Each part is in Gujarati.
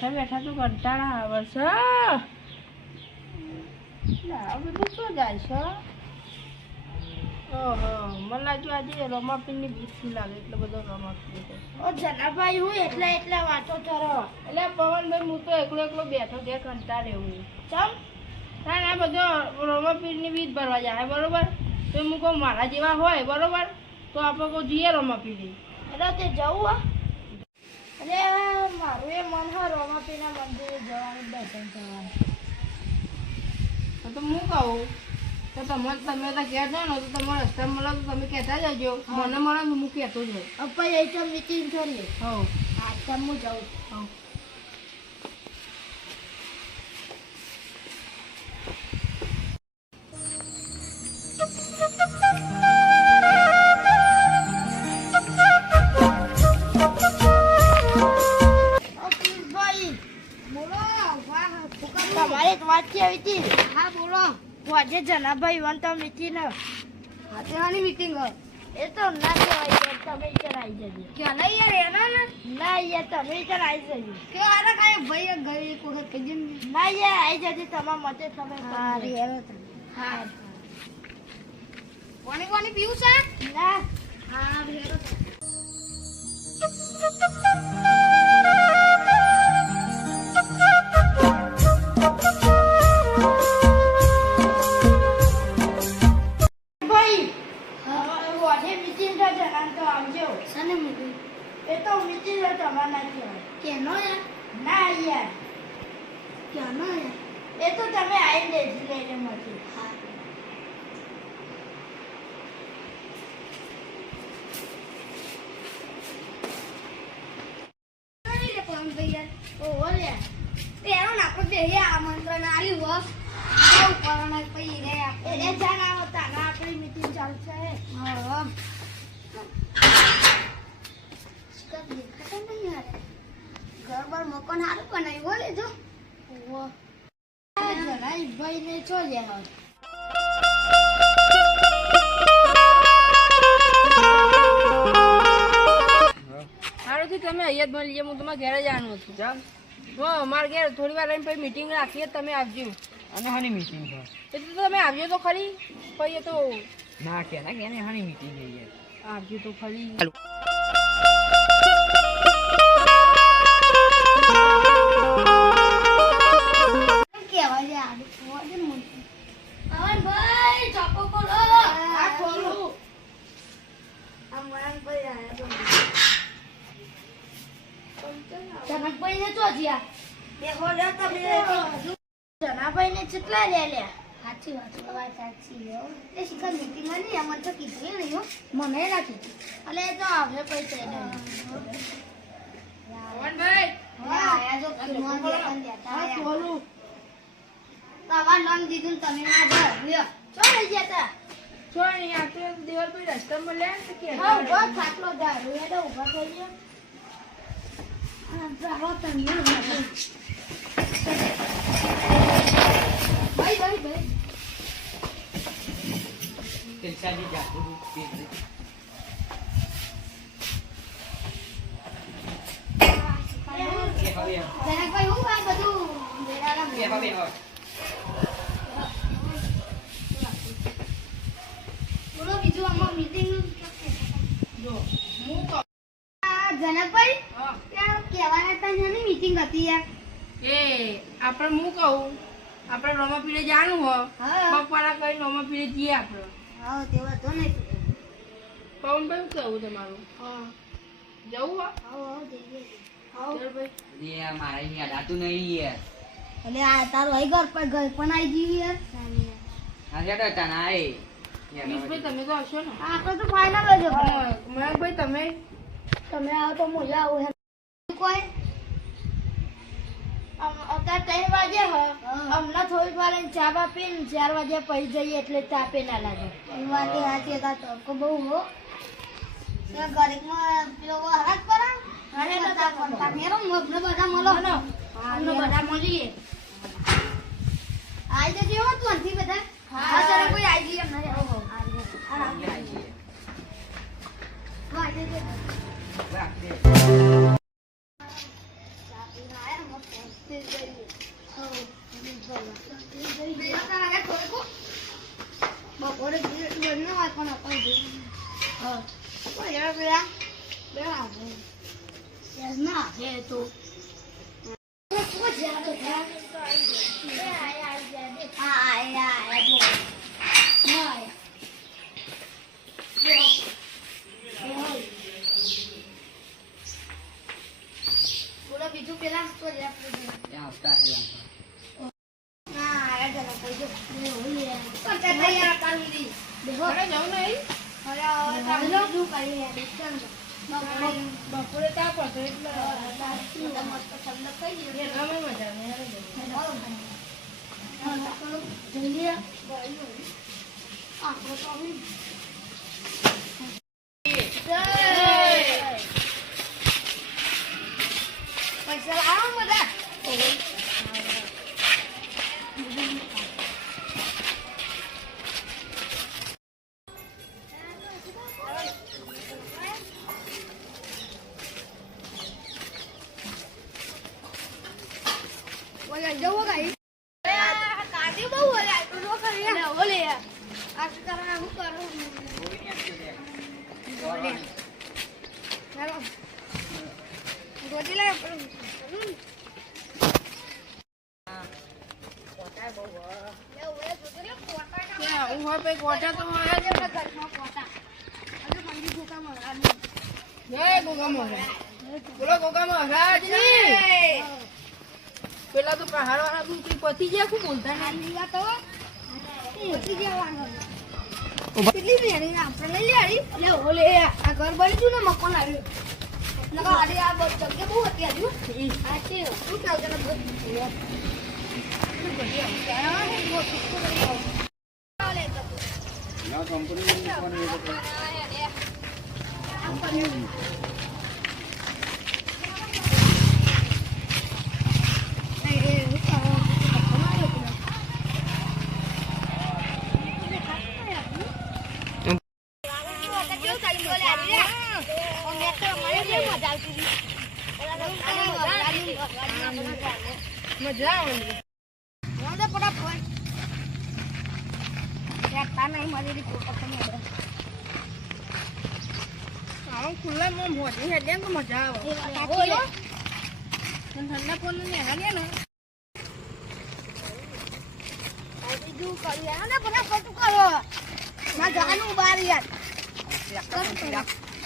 બેઠા બેઠા તો કંટાળા આવે છે. આ બધું શું જાય છે? ઓહો, મને લાગ્યું આજે રમાપીની બીક લાગે એટલે બધો રમાપી છે. ઓ જનાભાઈ હું એટલે વાતો કરો. એટલે પવનભાઈ હું તો એકલો એકલો બેઠો છે કંટાળે હું. ચમ કારણ આ બધો રમાપીરની બીજ ભરવા જાય બરોબર. તો હું કહું મારા જેવા હોય બરોબર તો આપણે કહું જઈએ રમાપીની. એટલે તે જવું અરે મારું એ મન હોય રોમાપીના મંદિરે જવાનું દર્શન કરવાનું. તો હું કહું તો તમે તો કહેતા ને તો તમારા રસ્તા મળે તો તમે કહેતા જજો. મને મળે તો હું કહેતો જ અપાઈ એ તો મીટિંગ કરીએ. હોવ હા તેમ હું જાઉં. હોવ તમારે એક વાત કેવી હતી. હા બોલો. આજે જનાભાઈ વન તો મીટિંગ આજે આની મીટિંગ એ તો ના કહેવાય યાર, તમે ઈચ્છા આવી જજો. ક્યાં નહીં યાર એના ને ના યાર તમે ઈચ્છા આવી જજો. કે આને કાંઈ ભાઈ ગઈ એક વખત કહીએ ને. ના યાર આવી જજો તમારા મતે તમે. હા રેરો હા પાણી પીવું છે? ના હા રેરો એ તો મીટિંગ તમારા કેનો યાર? ના યાર કેનો યાર? એ તો તમે આવી દેજો લઈને મળશે. હા ઓહો યાર તેનો નાખો બે આમંત્રણ આલ્યું હો ઉપરના પઈ રે એને જાણ આવો તાના આપણી મીટિંગ ચાલશે. હા ઘર બાર મકાન સારું બનાવ્યું હો લેજો. જણાઈ ભાઈ ને છો લે હવે સારું થી તમે અહીંયા જ મળી જાય. હું તમારા ઘરે જવાનું છું. ચાલ અમારા ઘેર થોડી વાર રહીને પછી મીટિંગ રાખીએ તમે આવજો. અને હાની મીટિંગ છે? એટલે તમે આવજો તો ખરી. પછી એ તો ના કે ને હાની મીટિંગ છે યાર? આવજો તો ખરી. ભાઈ ચોકો ખોલો. આ ખોલો. આ મયંકભાઈ આયા તો જનકભાઈ ને તો જ્યા બે ખોલો તમે. જનાભાઈ ને કેટલા લે સાચી વાત સાચી એ શિખર મીટિંગમાં નહીં અમને તો કીધું નહીં હો. મને ના કીધું. અલે એ તો આવશે પૈસા પવનભાઈ આયા જો ખોલું. તમારું નામ દીધું ને તમે ના જાઓ. લ્યો ચો લઈ ગયા તા છો નહીં આ તો દિવાલ પર રસ્તા મળ્યા ને કે હા ઉભા ખાટલો દારૂ એડો ઉભા થઈ ગયા. ચાલો તમે ભાઈ ટેન્શન જાતું જનકભાઈ હું આ બધું બોલો બીજું આમાં મીટિંગ જો હું કહું જનકભાઈ હા ત્યાં કહેવાના હતા એની મીટિંગ હતી યાર. એ આપણે હું કહું આપણે રમાપીરે જાણું હો હા બપોરા કઈ રમાપીરે જઈએ આપણે. હા તેવા તો નહીં. પવનભાઈ શું કહેવું તમારું? હા જવું હો આવો જઈએ. ચાલ ભાઈ. એ મારે યાદ આતું નહીં યાર. એટલે આ તારું અહીં ઘર પણ આવી ગયું યાર. હા હેડો તને આય પિયુષભાઈ તમે તો આવશો ને? આપણે તો ફાઇનલ જ હતો. મયંકભાઈ તમે આવો તો મજા આવું હે. કોઈ અત્યારે 3 વાગે હો હા. હમણાં થોડીક વાર ચા બા પીને 4 વાગે પડી જઈએ એટલે તાપે ના લાગે. એ વાત એ સાચી હતા તડકો બહુ હો. ત્યાં ગરીબમાં પેલો હરાજ પર અરે તો બધા મળો. અમને બધા મળીએ. આવી જજો હો તું અંથી બધા. હા ચાલો કોઈ આવી જઈએ અમને. આવી જજો. રાખજે. ચા પીને આયા મસ્ત. લાગે તો બીજું પેલા ત્યાં આવતા રહ્યા. ઘરે જવું નહીં બપોરે ત્યાં પડતો એટલે એટલામાં મજા પૈસા આવો બધા જવો ગાઈ કાઢી બહુ ઓલે તો નો કરી ઓલે આ કરા હું કરું ચાલો ગોડી લે હું હોય પછી કોટા તો હોય જ. જય ગોગા મહારાજ. બોલો ગોગા મહારાજની. પેલા તો પહાડ વાળા પતી ગયા ખૂબ બોલતા નહીં. કેટલી મેણી આપણે લઈ લેડી એટલે ઓલે આ ઘર બની ગયું ને મકાન આવ્યું નકા આડી આ જગ્યા બહુ હતી આજુ આ છે શું ચાલ તને મજા આવે. આવું ખુલ્લામાં મોટી હેડે તો મજા આવે. ઠંડા પોન ને હેડે ને બીજું કર્યું ને બધા ખોટું કરો ના જવાનું બાર યાર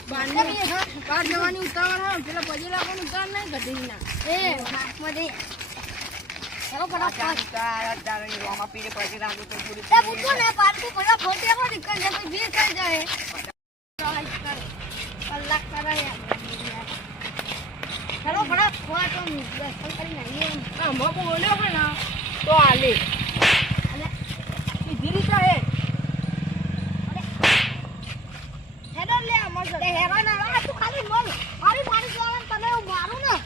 બહાર જવાની ઉતાવળ હોય પેલા પજી લાખોની ઉતાવળ નહીં ઘટી ના એ મધી ચલો ફટાફટ તે પૂછો ને પાટું બધા ફોટે હો નીકળ જાય કોઈ ભીડ થઈ જાય કલાક કરે યાર ચલો ફટાફટ તો દર્શન કરીને આવીએ આમાં બોલ્યો કે ના તો આલે અને સીધી રીતે હે હેડો લે અમર તે હેરો ના આ તું ખાલી મોલ મારી મારી જવાનું તને હું મારું ને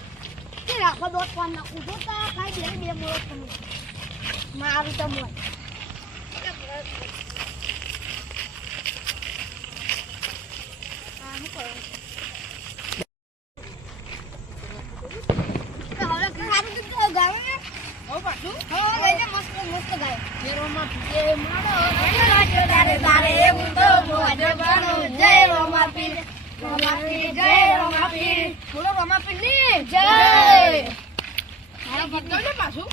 કે રાખો દોત પાન ના ઉભો તા ખાઈ બે મોળ તમે મારું તો મોલ આ હું કરું તો હવે ખારું તો ગાવે ને હો પાછું હો લઈને મસ્ત મસ્ત ગાય ઘેરોમાં પીએ મારો તારે તારે હું તો મોજ બનું જય રોમાપીર રોમાપીર જય રોમાપીર બોલો રોમાપીર ની જય મારા ગીત ગાજો પાછું.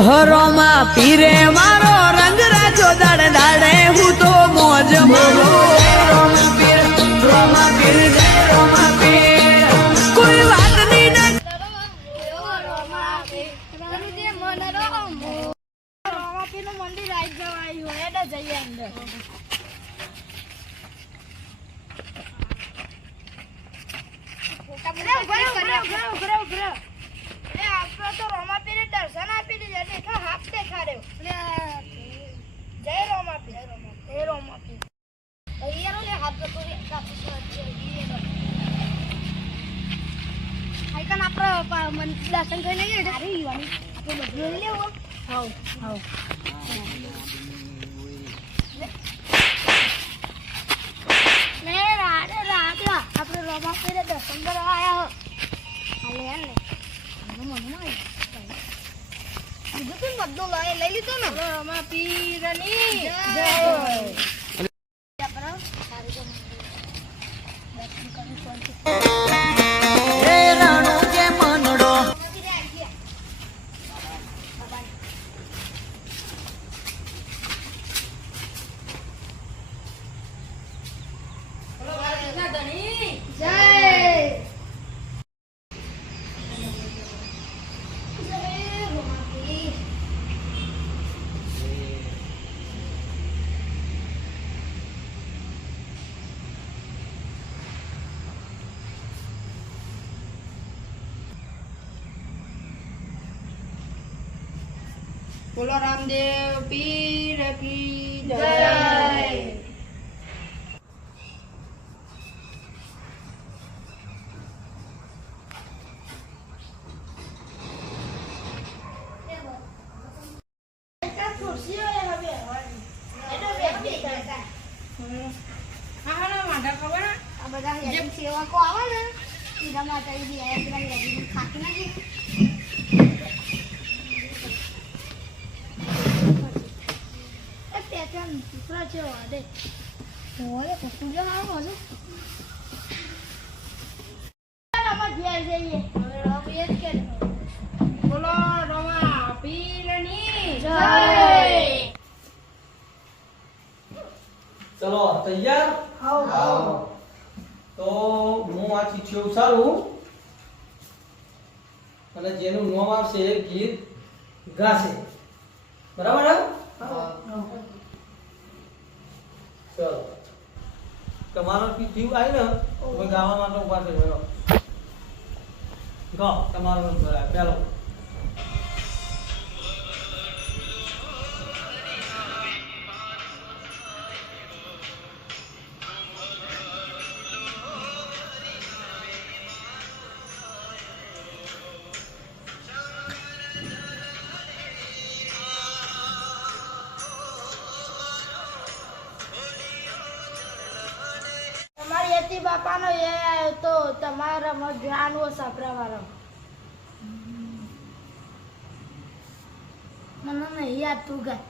હરોમાં પીરે મારો રંગ રાજો દાડે દાડે હું તો મોજ મારું રોમા પીર જય રોમા પીર કોઈ વાત નહીં ના રોમાપીર જે મન રોમો રોમાપીર નું મંદિર આવી જવાયું હેડે જઈએ અંદર આપણે તો રોમાપીર દર્શન આપી દીધા એટલે હાથ દેખાડ્યો જય રોમાપીર જય રોમાપીર અહીંયા લે હાથ તો આઈકન આપણે દર્શન કરી લઈએ સારી યુવાની આપણે બધું લઈ લેવો હાઉ હાઉ ને રાડે રાડે આપણે રોમાપીર દર્શન કરવા આવ્યા હાલે હાલે બીજું કોઈ બધું લઈ લીધું ને બોલો રમા પીરની જય આપણે સારી દર્શન કરી બોલો રામદેવ પીર કી જય. હા હા ના વાંધા ખબર હે? આ બધા હેડી સેવકો આવે ને ઈના માટે ઈ બી આયા પેલા હેડી ખાતી નથી એ પેટર્ન દીકરા છે વાડે ઓરે કુકુજો આવો ને આમાં ઘેર જઈએ હવે રવ એ જ કે બોલો રમા પીરની જય ચલો તૈયાર આવો તો હું આ ચીઠીઓ ઉછાળું અને જેનું નામ આવશે એ ગીત ગાશે બરાબર હે? ચલો તમારો પીઠી આવી ને હવે ગાવા માટે ઉભા થઈ ગયો ગાઓ તમારો નંબર આવે પહેલો તમારી યતી બાપાનો એ આવ્યો તો તમારા મત ધ્યાન ઓ સાપરાવાળો મને નહીં યાદ તું ગાય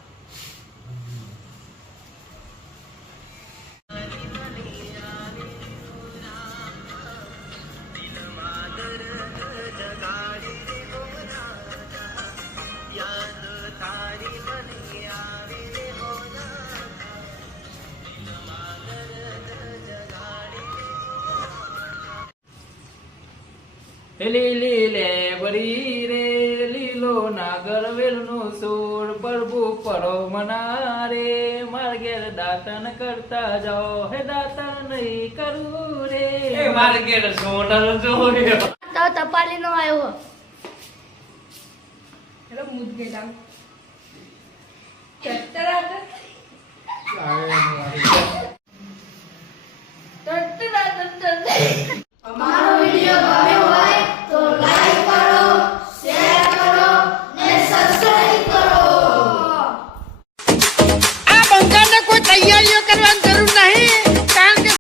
લીલી લે બરી રે લીલો નાગર વેલનો સોર પ્રભુ પરો મનારે માર ઘેર દાતન કરતા જાઓ હે દાતન નહીં કરું રે માર ઘેર સોનલ જોયો તો તપાલી નો આવ્યો એટલે મૂજ ગયેલા ટ્રેક્ટર આગળ